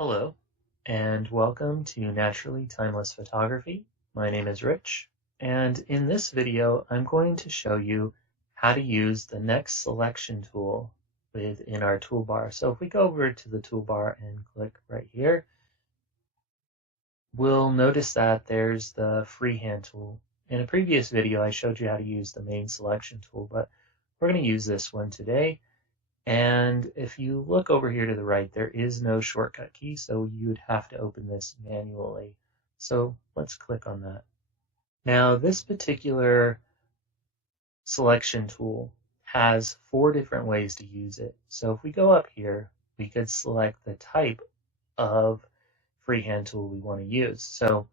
Hello, and welcome to Naturally Timeless Photography. My name is Rich, and in this video, I'm going to show you how to use the next selection tool within our toolbar. So if we go over to the toolbar and click right here, we'll notice that there's the freehand tool. In a previous video, I showed you how to use the main selection tool, but we're going to use this one today. And if you look over here to the right, there is no shortcut key, so you would have to open this manually. So let's click on that. Now, this particular selection tool has 4 different ways to use it. So if we go up here, we could select the type of freehand tool we want to use. So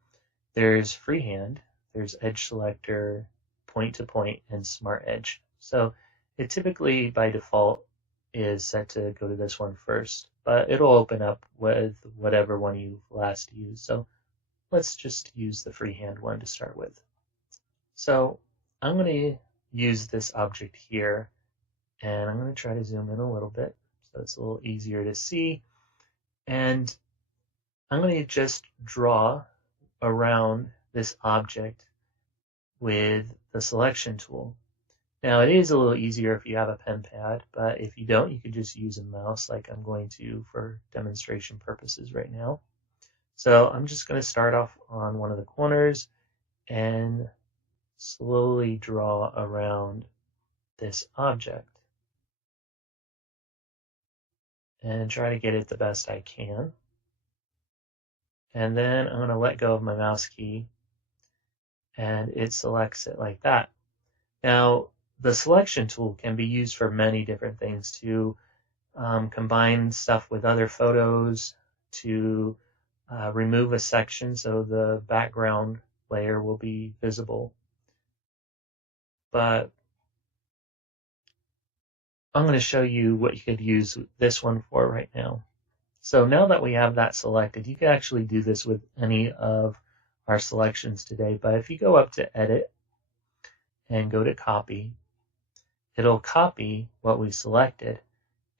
there's freehand, there's edge selector, point to point, and smart edge. So it typically by default is set to go to this one first, but it'll open up with whatever one you've last used. So let's just use the freehand one to start with. So I'm going to use this object here, and I'm going to try to zoom in a little bit so it's a little easier to see. And I'm going to just draw around this object with the selection tool. Now, it is a little easier if you have a pen pad, but if you don't, you could just use a mouse like I'm going to for demonstration purposes right now. So I'm just going to start off on one of the corners and slowly draw around this object and try to get it the best I can. And then I'm going to let go of my mouse key and it selects it like that. Now, the selection tool can be used for many different things to combine stuff with other photos, to remove a section so the background layer will be visible. But I'm going to show you what you could use this one for right now. So now that we have that selected, you can actually do this with any of our selections today. But if you go up to Edit and go to Copy, it'll copy what we selected.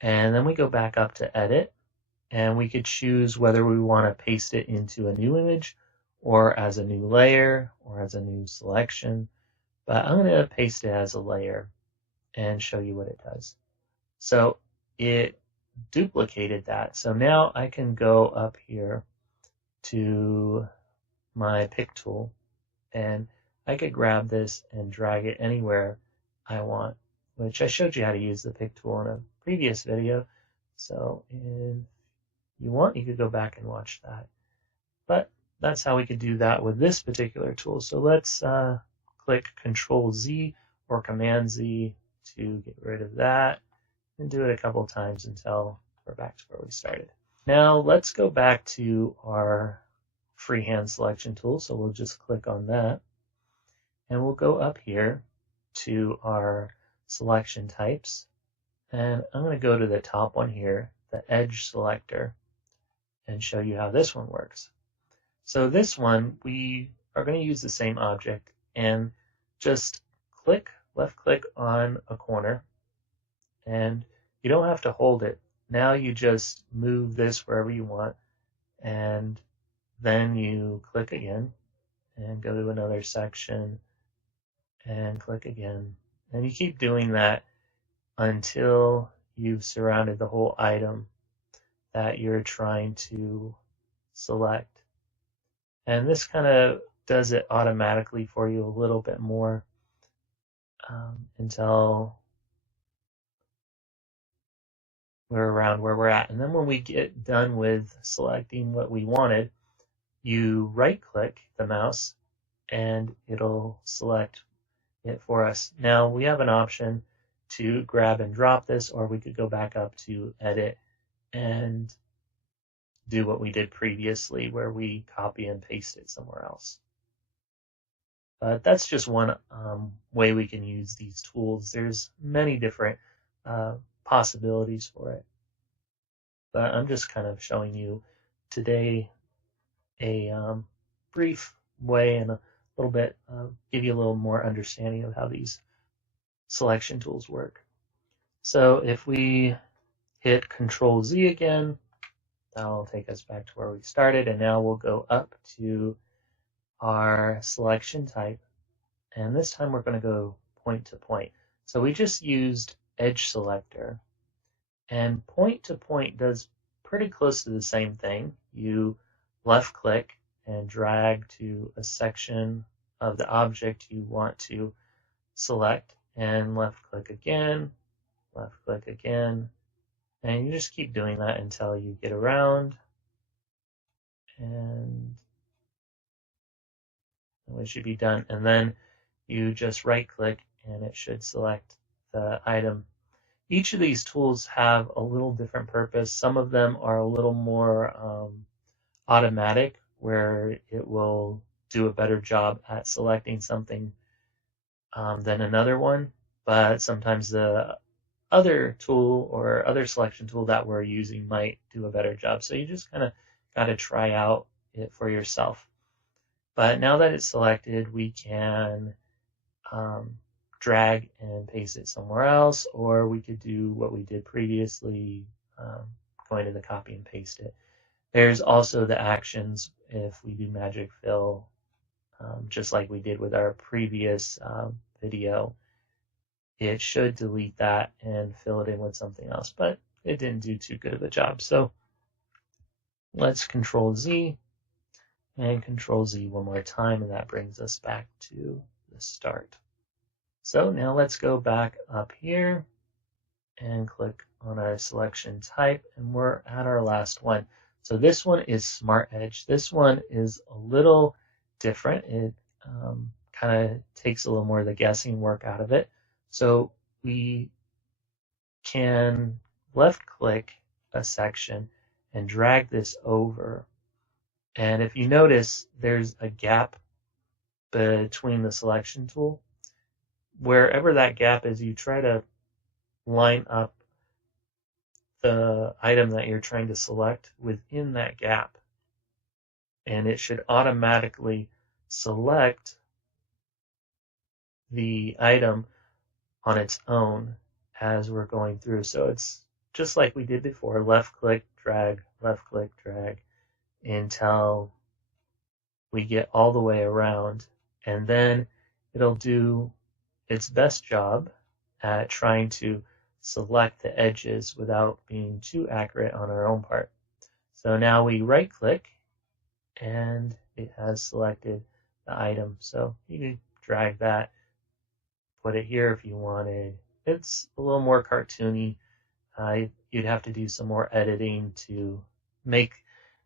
And then we go back up to Edit, and we could choose whether we want to paste it into a new image or as a new layer or as a new selection. But I'm going to paste it as a layer and show you what it does. So it duplicated that. So now I can go up here to my pick tool and I could grab this and drag it anywhere I want, which I showed you how to use the pick tool in a previous video. So if you want, you could go back and watch that. But that's how we could do that with this particular tool. So let's click Control Z or Command Z to get rid of that, and do it a couple times until we're back to where we started. Now let's go back to our freehand selection tool. So we'll just click on that, and we'll go up here to our selection types, and I'm going to go to the top one here, the edge selector, and show you how this one works. So this one, we are going to use the same object and just left click on a corner, and you don't have to hold it. Now you just move this wherever you want, and then you click again and go to another section and click again. And you keep doing that until you've surrounded the whole item that you're trying to select. And this kind of does it automatically for you a little bit more until we're around where we're at. And then when we get done with selecting what we wanted, you right click the mouse and it'll select it for us. Now we have an option to grab and drop this, or we could go back up to Edit and do what we did previously where we copy and paste it somewhere else. But that's just one way we can use these tools. There's many different possibilities for it. But I'm just kind of showing you today a brief way and a little bit, give you a little more understanding of how these selection tools work. So if we hit Control Z again, That'll take us back to where we started, and now we'll go up to our selection type, and this time we're going to go point to point. So we just used edge selector, and point to point does pretty close to the same thing. You left click and drag to a section of the object you want to select, and left click again, and you just keep doing that until you get around, and it should be done. And then you just right click and it should select the item. Each of these tools have a little different purpose. Some of them are a little more automatic, where it will do a better job at selecting something than another one. But sometimes the other tool or other selection tool that we're using might do a better job. So you just kind of got to try out it for yourself. But now that it's selected, we can drag and paste it somewhere else, or we could do what we did previously, going to the copy and paste it. There's also the actions if we do magic fill, just like we did with our previous video. It should delete that and fill it in with something else, but it didn't do too good of a job. So let's Control Z and Control Z one more time, and that brings us back to the start. So now let's go back up here and click on our selection type, and we're at our last one. So this one is Smart Edge. This one is a little different. It kind of takes a little more of the guessing work out of it. So we can left click a section and drag this over. And if you notice, there's a gap between the selection tool. Wherever that gap is, you try to line up the item that you're trying to select within that gap, and it should automatically select the item on its own as we're going through. So it's just like we did before, left click, drag, until we get all the way around, and then it'll do its best job at trying to select the edges without being too accurate on our own part. So now we right click and it has selected the item. So you can drag that, put it here if you wanted. It's a little more cartoony. You'd have to do some more editing to make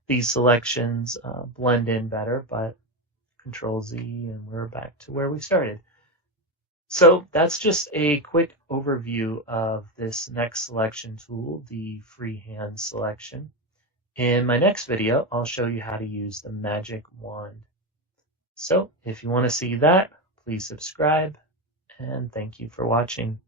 these selections blend in better, but Control Z and we're back to where we started. So that's just a quick overview of this next selection tool, the Freehand Selection. In my next video, I'll show you how to use the magic wand. So if you want to see that, please subscribe, and thank you for watching.